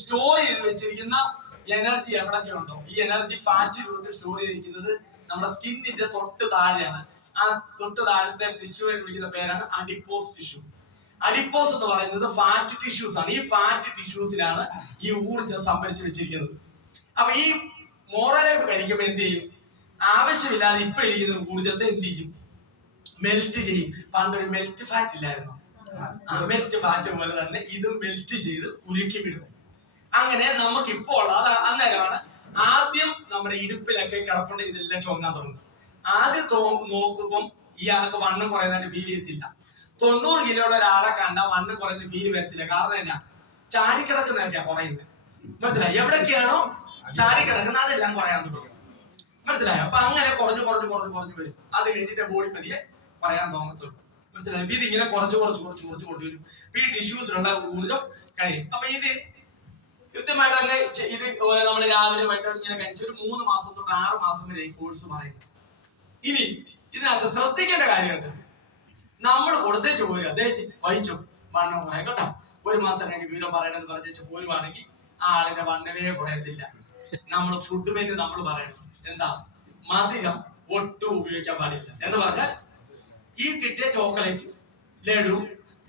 Store ചെയ്ത് വെച്ചിരിക്കുന്ന energy എവിടൊക്കെ ഉണ്ടോ, ഈ എനർജി ഫാറ്റ് രൂപത്തിൽ സ്റ്റോർ ചെയ്തിരിക്കുന്നത് നമ്മുടെ സ്കിന്നിന്റെ തൊട്ട് താഴെയാണ്. ആ തൊട്ട് താഴത്തെ ടിഷ്യൂവിനെ വിളിക്കുന്ന പേരാണ് അഡിപ്പോസ് ടിഷ്യൂ. അഡിപ്പോസ് എന്ന് പറയുന്നത് ഫാറ്റ് ടിഷ്യൂസ് ആണ്. ഈ ഫാറ്റ് ടിഷ്യൂസിലാണ് ഈ ഊർജ്ജം സംഭരിച്ചു വെച്ചിരിക്കുന്നത്. അപ്പൊ ഈ മോറലൈഫ് കഴിക്കുമ്പോൾ എന്ത് ചെയ്യും? ആവശ്യമില്ലാതെ ഇപ്പൊ ഇരിക്കുന്ന ഊർജ്ജത്തെ എന്ത് ചെയ്യും? മെൽറ്റ് ചെയ്യും. പണ്ടൊരു മെൽറ്റ് ഫാറ്റ് ഇല്ലായിരുന്നു, ആ മെൽറ്റ് ഫാറ്റ് പോലെ തന്നെ ഇത് മെൽറ്റ് ചെയ്ത് ഉരുക്കി വിടും. അങ്ങനെ നമുക്ക് ഇപ്പോൾ ഉള്ളത് അന്നേരമാണ് ആദ്യം നമ്മുടെ ഇടുപ്പിലൊക്കെ കിടപ്പുണ്ട് ഇതെല്ലാം ചൊങ്ങാൻ തുടങ്ങും. ആദ്യം നോക്കുമ്പം ഇയാൾക്ക് വണ്ണം കുറയുന്നതായിട്ട് ഫീൽ ചെയ്യത്തില്ല. 90 കിലോയുള്ള ഒരാളെ കണ്ട വണ്ണം കുറയുന്ന ഫീൽ വരത്തില്ല. കാരണം എന്നാ? ചാടിക്കിടക്കുന്നതൊക്കെയാ കുറയുന്നത്. മനസ്സിലായി? എവിടൊക്കെയാണോ ചാടിക്കിടക്കുന്നത് അതെല്ലാം കുറയാൻ തുടങ്ങും. മനസ്സിലായോ? അപ്പൊ അങ്ങനെ കുറഞ്ഞു കുറഞ്ഞു കുറഞ്ഞു കുറഞ്ഞു വരും. അത് കഴിഞ്ഞിട്ട് ബോഡി പതിയെ പറയാൻ തോന്നത്തുള്ളൂ. മനസ്സിലായി? ഇത് ഇങ്ങനെ കുറച്ച് കൊണ്ടുവരും. ഈ ടിഷ്യൂസിലുള്ള ഊർജ്ജം കഴിയും. അപ്പൊ ഇത് കൃത്യമായിട്ട് അങ്ങ് ഇത് നമ്മൾ രാവിലെ വൈകിട്ട് ഇങ്ങനെ കഴിച്ച് ഒരു 3 മാസം തൊട്ട് 6 മാസം വരെ ഈ കോഴ്സ് പറയുന്നത്. ഇനി ഇതിനകത്ത് ശ്രദ്ധിക്കേണ്ട കാര്യമുണ്ട്. നമ്മൾ കൊടുത്തേച്ച് പോരുക, അദ്ദേഹം വഹിച്ചു വണ്ണം കുറയാം കേട്ടോ. 1 മാസം കഴിഞ്ഞ് വീരം പറയണമെന്ന് പറഞ്ഞേച്ച് പോരുവാണെങ്കിൽ ആ ആളിന്റെ വണ്ണമേ കുറയത്തില്ല. നമ്മൾ ഫുഡ് മെനു നമ്മൾ പറയണം. എന്താ? മധുരം ഒട്ടും ഉപയോഗിക്കാൻ പാടില്ല എന്ന് പറഞ്ഞാൽ ഈ കിട്ടിയ ചോക്ലേറ്റ്, ലഡു,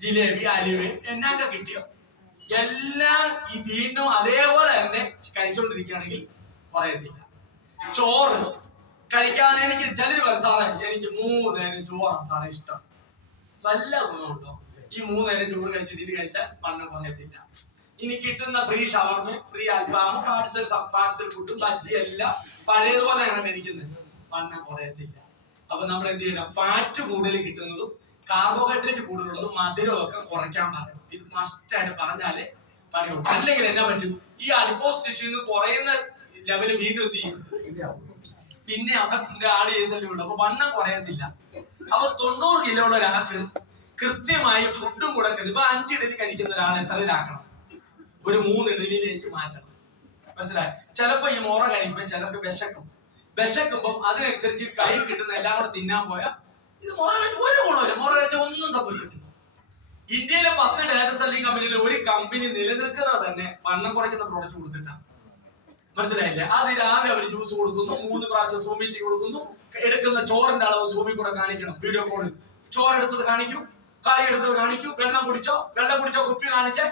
ജിലേബി, അലുവ എന്നൊക്കെ കിട്ടിയോ എല്ലാം ഈ വീണ്ടും അതേപോലെ തന്നെ കഴിച്ചോണ്ടിരിക്കുകയാണെങ്കിൽ കുറയത്തില്ല. ചോറ് കഴിക്കാതെ എനിക്ക് ചിലര് പറയും സാറേ എനിക്ക് 3 നേരം ചോറാണ് സാറേ ഇഷ്ടം. വല്ല ഗുണമുണ്ടോ? ഈ 3 നേരം ചോറ് കഴിച്ചിട്ട് ഇത് കഴിച്ചാൽ വണ്ണം കുറയത്തില്ല. ഇനി കിട്ടുന്ന ഫ്രീ ഷവർമ, ഫ്രീ അൽഫാം, പാഴ്സൽ ഫുഡും ബജ്ജി എല്ലാം പഴയതുപോലെയാണ് കഴിക്കുന്നത്, വണ്ണം കുറയത്തില്ല. അപ്പൊ നമ്മൾ എന്ത് ചെയ്യണം? ഫാറ്റ് കൂടുതൽ കിട്ടുന്നതും കാർബോഹൈഡ്രേറ്റ് കൂടുതലുള്ളതും മധുരമൊക്കെ കുറയ്ക്കാൻ പറയും. ഇത് മസ്റ്റായിട്ട് പറഞ്ഞാലേ പണിയുള്ളൂ. അല്ലെങ്കിൽ എന്നാ പറ്റും? ഈ അഡിപ്പോസ് ടിഷ്യൂന്ന് കുറയുന്ന ലെവല് വീണ്ടും എന്ത് ചെയ്യും? പിന്നെ അവിടെ ആഡ് ചെയ്തല്ലേ ഉള്ളൂ. അപ്പൊ വണ്ണം കുറയത്തില്ല. അപ്പൊ 90 കിലോ ഉള്ള ഒരാൾക്ക് കൃത്യമായി ഫുഡും കൂടെ ഇപ്പൊ 5 ഇഡലി കഴിക്കുന്ന ഒരാൾ എത്രയിലാക്കണം? ഒരു 3 ഇഡലിയിലേക്ക് മാറ്റണം. മനസ്സിലായി? ചിലപ്പോ ഈ മോറ കഴിക്കുമ്പോൾ ചിലർക്ക് വിശക്കുമ്പോ അതിനനുസരിച്ച് കൈ കിട്ടുന്ന എല്ലാം കൂടെ തിന്നാൻ പോയാൽ ഇത് മോറ കഴിച്ച ഒരു ഗുണമില്ല. മോറ കഴിച്ച ഒന്നും സംഭവിച്ചിട്ടില്ല. ഇന്ത്യയിലെ 10 ഡാറ്റ സെല്ലിംഗ് കമ്പനിയിൽ ഒരു കമ്പനി നിലനിൽക്കുന്നത് തന്നെ വണ്ണം കുറയ്ക്കുന്ന പ്രോഡക്റ്റ് കൊടുത്തിട്ടാണ്. മനസ്സിലായില്ലേ? അത് രാവിലെ അവർ ജ്യൂസ് കൊടുക്കുന്നു, 3 പ്രാവശ്യം സൂം മീറ്റിംഗ് കൊടുക്കുന്നു, എടുക്കുന്ന ചോറിന്റെ അളവ് സൂമിൽ കൂടെ കാണിക്കണം. വീഡിയോ കോളിൽ ചോറെടുത്തത് കാണിക്കൂ, കറി എടുത്തത് കാണിക്കൂ, വെള്ളം കുടിച്ചോ കുപ്പി കാണിച്ചേ,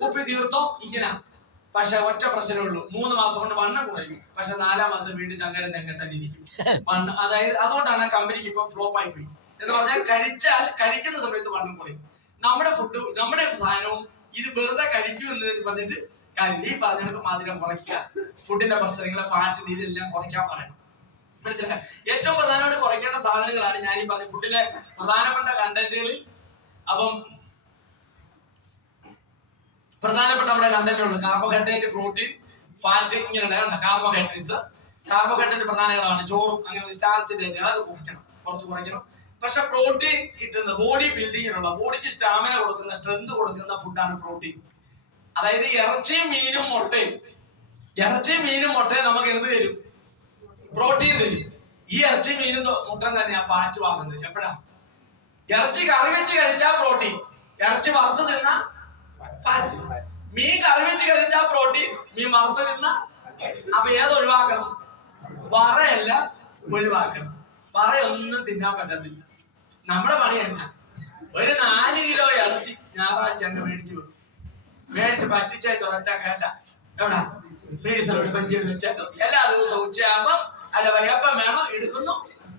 കുപ്പി തീർത്തോ, ഇങ്ങനെ. പക്ഷെ ഒറ്റ പ്രശ്നമേ ഉള്ളൂ, 3 മാസം കൊണ്ട് വണ്ണം കുറയും. പക്ഷെ 4-ാം മാസം വീണ്ടും ചങ്ങരം തന്നെ ഇരിക്കും. അതായത് അതുകൊണ്ടാണ് കമ്പനിക്ക് ഇപ്പൊ ഫ്ലോപ്പ് ആയി പോയി. എന്ന് പറഞ്ഞാൽ കഴിക്കുന്ന സമയത്ത് വണ്ണം കുറയും. നമ്മുടെ ഫുഡ്, നമ്മുടെ സാധനവും ഇത് വെറുതെ കഴിക്കൂ എന്ന് പറഞ്ഞിട്ട് ഈ പറഞ്ഞെടുക്കും മധുരം കുറയ്ക്കുക, ഫുഡിന്റെ പ്രശ്നങ്ങളെ ഫാറ്റിന്റെ ഇതെല്ലാം കുറയ്ക്കാൻ പറയണം. മനസ്സിലായി? ഏറ്റവും പ്രധാനമായിട്ട് കുറയ്ക്കേണ്ട സാധനങ്ങളാണ് ഞാൻ ഈ പറഞ്ഞ ഫുഡിലെ പ്രധാനപ്പെട്ട കണ്ടന്റുകളിൽ. അപ്പം പ്രധാനപ്പെട്ട നമ്മുടെ കണ്ടന്റുകൾ കാർബോഹൈഡ്രേറ്റ്, പ്രോട്ടീൻ, ഫാറ്റ്, ഇങ്ങനെയുള്ള കാർബോഹൈഡ്രേറ്റ് പ്രധാനങ്ങളാണ്. ചോറും അങ്ങനെ സ്റ്റാർച്ചിന്റെ അത് കുറച്ച് കുറയ്ക്കണം. പക്ഷെ പ്രോട്ടീൻ കിട്ടുന്ന ബോഡി ബിൽഡിങ്ങിനുള്ള, ബോഡിക്ക് സ്റ്റാമിന കൊടുക്കുന്ന, സ്ട്രെങ്ത് കൊടുക്കുന്ന ഫുഡാണ് പ്രോട്ടീൻ. അതായത് ഇറച്ചിയും മീനും മുട്ടയും നമുക്ക് എന്ത് തരും? പ്രോട്ടീൻ തരും. ഈ ഇറച്ചി മീനും മുട്ടൻ തന്നെയാ ഫാറ്റ് വാങ്ങുന്നത്. എപ്പോഴാ? ഇറച്ചി കറി വെച്ച് കഴിച്ചാൽ പ്രോട്ടീൻ, ഇറച്ചി വറുത്ത് തിന്ന ഫാറ്റ്. മീൻ കറി വെച്ച് കഴിച്ചാൽ പ്രോട്ടീൻ, മീൻ വറുത്ത് തിന്ന. അപ്പൊ ഏത് ഒഴിവാക്കണം? വറയല്ല ഒഴിവാക്കണം. വറയൊന്നും തിന്നാൻ പറ്റത്തില്ല. നമ്മുടെ പണി തന്നെ ഒരു 4 കിലോ ഇറച്ചി ഞായറാഴ്ച അങ്ങ് മേടിച്ച് പറ്റിച്ചേച്ച് ഒരൊറ്റ കേട്ട എവിടാ ഫ്രീസറോട് പഞ്ചിട്ട് വെച്ചാൽ എല്ലാ ദിവസവും ഉച്ചയാകുമ്പോ അല്ല വൈകപ്പം വേണോ എടുക്കുന്നു,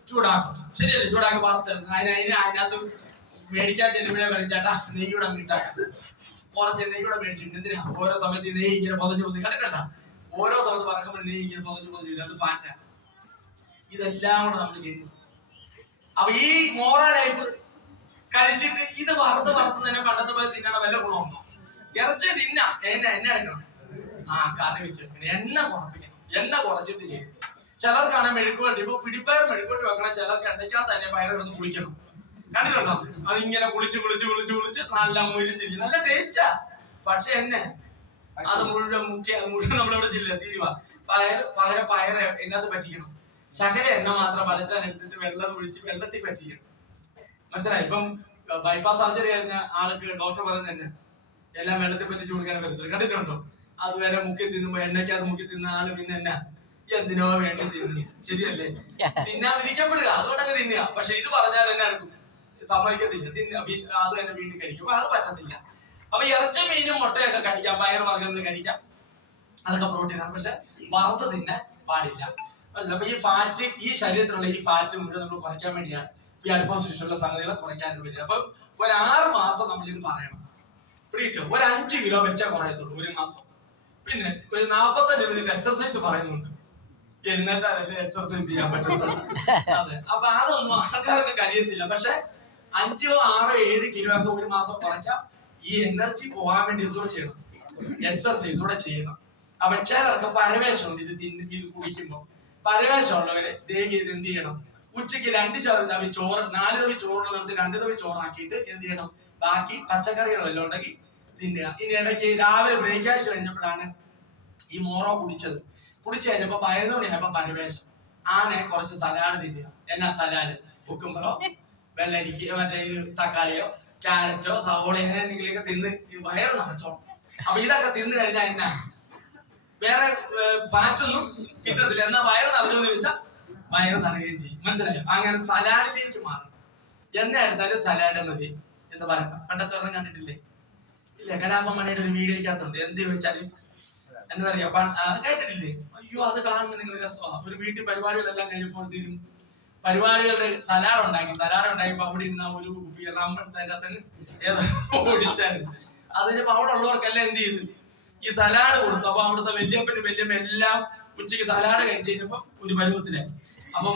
ചൂടാക്കും. ശരിയല്ലേ? ചൂടാക്കി വറുത്തെടുക്കും. അതിനകത്ത് മേടിക്കാൻ ചെല്ലുമ്പോഴേ പറയും ചേട്ടാ നെയ്യൂടെ അങ്ങ് ഇട്ടാക്കാം. കുറച്ച് നെയ്യൂടെ മേടിച്ചിട്ട് എന്തിനാ? ഓരോ സമയത്ത് നെയ്യ് ഇങ്ങനെ പൊതഞ്ഞു കണ്ടിട്ട ഓരോ സമയത്ത് പറക്കുമ്പോൾ നെയ്യ് ഇങ്ങനെ പൊതഞ്ഞു അത് ഫാറ്റാ. ഇതെല്ലാം കൂടെ നമ്മൾ ചെയ്യുന്നു. അപ്പൊ ഈ മോറ ടൈപ്പ് കഴിച്ചിട്ട് ഇത് വറുത്ത് തന്നെ പണ്ടത്തെ പോലെ തിന്നണ വല്ല ഗുണമുണ്ടോ? ഇറച്ചി തിന്ന എണ്ണ എടുക്കണം. കറി വെച്ചെടുക്കണം, എണ്ണ കുറപ്പിക്കണം, എണ്ണ കുറച്ചിട്ട് ചെയ്യും. ചിലർക്കാണ് മെഴുക്കുവരട്ടി, ഇപ്പൊ പിടിപ്പയർ മെഴുക്കുവരട്ടി വെക്കണം. ചിലർക്ക് എണ്ണയ്ക്കകത്ത് തന്നെ പയറെടുത്ത് കുളിക്കണം. കണ്ടിട്ടുണ്ടോ? അതിങ്ങനെ കുളിച്ച് നല്ല മുരിഞ്ഞിരിക്കും, നല്ല ടേസ്റ്റാ. പക്ഷെ എന്നെ അത് മുഴുവൻ നമ്മളിവിടെ ജില്ല തീരുവാ. പകരം പയറ് എണ്ണത്ത് പറ്റിക്കണം. ശകല എണ്ണ മാത്രം പലച്ചാൻ എടുത്തിട്ട് വെള്ളത്തിൽ പറ്റിക്കണം. മനസ്സിലായി? ഇപ്പം ബൈപ്പാസ് സർജറി കഴിഞ്ഞ ആൾക്ക് ഡോക്ടർ പറയുന്നത് തന്നെ എല്ലാം വെള്ളത്തിൽ പറ്റിച്ചു കൊടുക്കാൻ പറ്റത്തില്ല. കണ്ടിട്ടുണ്ടോ? അതുവരെ മുക്കി തിന്നുമ്പോ എണ്ണയ്ക്കകത്ത് മുക്കി തിന്ന ആള് പിന്നെ എന്നാ എന്തിനോ വേണ്ടി തിന്നു, ശരിയല്ലേ? തിന്നാൻ വിധിക്കപ്പെടുക, അതുകൊണ്ടൊക്കെ തിന്നുക. പക്ഷെ ഇത് പറഞ്ഞാൽ എന്നെ എടുക്കും, സമ്മതിക്കത്തില്ല, അത് തന്നെ വീണ്ടും കഴിക്കും. അത് പറ്റത്തില്ല. അപ്പൊ ഇറച്ചി മീനും മുട്ടയൊക്കെ കഴിക്കാം, പയറുവർഗ്ഗങ്ങൾ കഴിക്കാം, അതൊക്കെ പ്രോട്ടീനാണ്. പക്ഷെ വറുത്ത് തിന്നാൻ പാടില്ല. അപ്പൊ ഈ ഫാറ്റ്, ഈ ശരീരത്തിലുള്ള ഈ ഫാറ്റ് മുഴുവൻ നമ്മൾ കുറയ്ക്കാൻ വേണ്ടിയാണ് ഈ അഡിപ്പോസിഷനുള്ള സംഗതികളെ കുറയ്ക്കാൻ വേണ്ടിയാണ്. അപ്പൊ ഒരു 6 മാസം നമ്മൾ ഇത് പറയണം. പിടിക്കോ, ഒരു 5 കിലോ വെച്ചാൽ കുറയത്തുള്ളൂ ഒരു മാസം. പിന്നെ ഒരു 45 മിനിറ്റ് എക്സർസൈസ് പറയുന്നുണ്ട്, എഴുന്നേറ്റാലല്ലേ എക്സർസൈസ് ചെയ്യാൻ പറ്റത്തുള്ളൂ. അതെ, അപ്പൊ അതൊന്നും ആൾക്കാർക്ക് കഴിയത്തില്ല. പക്ഷെ 5, 6, 7 കിലോ ഒക്കെ ഒരു മാസം കുറയ്ക്കാം. ഈ എനർജി പോകാൻ വേണ്ടി ഇതുകൂടെ ചെയ്യണം, എക്സർസൈസ് കൂടെ ചെയ്യണം. അപ്പൊ ചിലർക്ക് പരവേശമുണ്ട് ഇത് കുടിക്കുമ്പോ. പരവേശമുള്ളവര് ദയവ് ചെയ്ത് എന്ത് ചെയ്യണം, ഉച്ചയ്ക്ക് 2 തവി ചോറ്, 4 തവി ചോറുള്ളത് 2 തവി ചോറാക്കിയിട്ട് എന്ത് ചെയ്യണം, ബാക്കി പച്ചക്കറികൾ വല്ലതും ഉണ്ടെങ്കിൽ തിന്നുക. ഇനി ഇടയ്ക്ക് രാവിലെ ബ്രേക്ക്ഫാസ്റ്റ് കഴിഞ്ഞപ്പോഴാണ് ഈ മോറോ കുടിച്ചത്. കുടിച്ചു കഴിഞ്ഞപ്പോ 11 മണിയായപ്പോ പരവേശം, ആനെ കുറച്ച് സലാഡ് തിന്നുക. എന്നാ സലാഡ്? കുക്കുംബറോ വെള്ളരിക്ക മറ്റേ തക്കാളിയോ ക്യാരറ്റോ സവോള എന്തെങ്കിലുമൊക്കെ തിന്ന് വയറ് നിറച്ചോണം. അപ്പൊ ഇതൊക്കെ തിന്നു കഴിഞ്ഞാൽ എന്നാ വേറെ ഫാറ്റൊന്നും കിട്ടത്തില്ല, എന്നാ വയറ് നിറഞ്ഞു ചോദിച്ചാൽ വയറ് നിറയുകയും ചെയ്യും. മനസ്സിലായോ? അങ്ങനെ സലാഡിലേക്ക് മാറണം. എന്നെ എടുത്താലും സലാഡ് മതി എന്ന് പറയാം. പണ്ടത്തെ കണ്ടിട്ടില്ലേ? ഇല്ല, കലാപമണിയുടെ ഒരു വീഡിയോക്കകത്തുണ്ട്. എന്ത് ചോദിച്ചാലും എന്താ പറയാ, കേട്ടിട്ടില്ലേ? അയ്യോ, അത് കാണുമ്പോൾ നിങ്ങൾ രസമാണ്. ഒരു വീട്ടിൽ പരിപാടികളെല്ലാം കഴിയുമ്പോഴത്തേക്കും പരിപാടികളുടെ സലാഡ് ഉണ്ടാക്കിയപ്പോ അവിടെ ഇരുന്ന ഒരു റമ്പത്തിന് ഏതോ ഓടിച്ചായിരുന്നു. അത് ചിലപ്പോ അവിടെ ഉള്ളവർക്കെല്ലാം എന്ത് ചെയ്തു, ഈ സലാഡ് കൊടുത്തു. അപ്പൊ അവിടുത്തെ വല്യപ്പനും വല്യമ്മ എല്ലാം ഉച്ചയ്ക്ക് സലാഡ് കഴിച്ചു കഴിഞ്ഞപ്പോ ഒരു പരുവത്തിലായി. അപ്പം